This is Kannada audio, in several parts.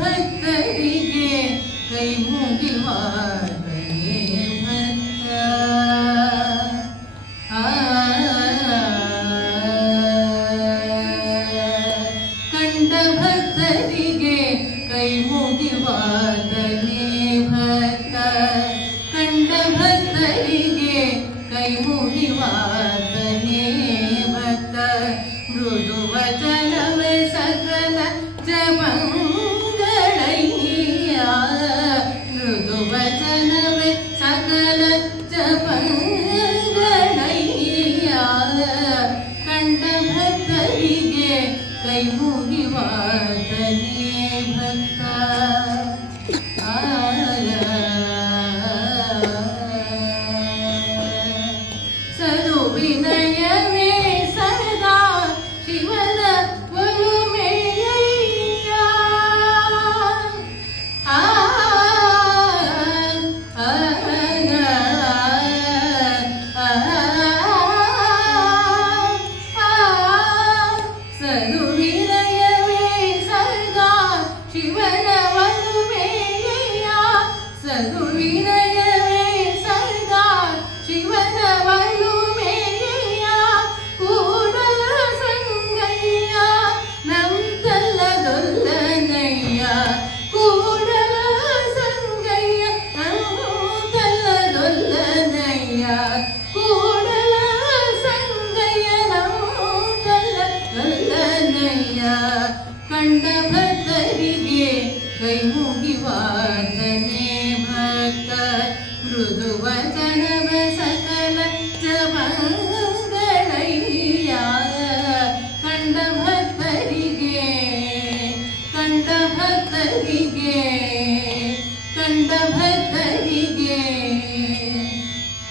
ಭಕ್ತರಿಗೆ ಕೈ ಮುಗಿವಾತನೇ ಭಕ್ತ. ಕಂಡ ಭಕ್ತರಿಗೆ ಕೈ ಮುಗಿವಾತನೇ ಭಕ್ತ. ಕಂಡ ಭಕ್ತರಿಗೆ ಕೈ ಮುಗಿವಾತನೇ ಭಕ್ತ. ಮೃದು ವಚನವೇ ಸಕಲ ಜಪಂಗಳಯ್ಯ. ಮೃದು ವಚನವೇ ಸಕಲ ಜಪಂಗಳಯ್ಯ. ಕಂಡ ಭಕ್ತರಿಗೆ ಕೈ ಮುಗಿವಾತನೇ ಭಕ್ತ. ಸದು ವಿನಯವೇ ಸದಾ ಶಿವನ ಒಲುಮೆಯಯ್ಯ. ಸದು ವಿನಯವೇ ಸದಾ ಶಿವನ ಒಲುಮೆಯಯ್ಯ. ಸದು ವಿನಯವೇ ಸದಾ ಶಿವನ ಒಲುಮೆಯಯ್ಯ. ಕೂಡಲ ಸಂಗಯ್ಯ ನಂತಲ್ಲದೊಲ್ಲನಯ್ಯ. ಕೂಡಲ ಸಂಗಯ್ಯ ನಂತಲ್ಲದೊಲ್ಲನಯ್ಯ. ಕೂಡಲ ಸಂಗಯ್ಯ ನಂತಲ್ಲದೊಲ್ಲನಯ್ಯ. ಕಂಡ ಭಕ್ತರಿಗೆ ಕೈ ಮುಗಿವಾತನೇ ಭಕ್ತ. ಮೃದು ವಚನವ ಸಕಲ ಜಪಂಗಳಯ್ಯ. ಕಂಡ ಭಕ್ತರಿಗೆ ಕಂಡ ಭಕ್ತರಿಗೆ ಕಂಡ ಭಕ್ತರಿಗೆ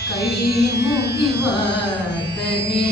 ಕೈ ಮುಗಿವಾತನೇ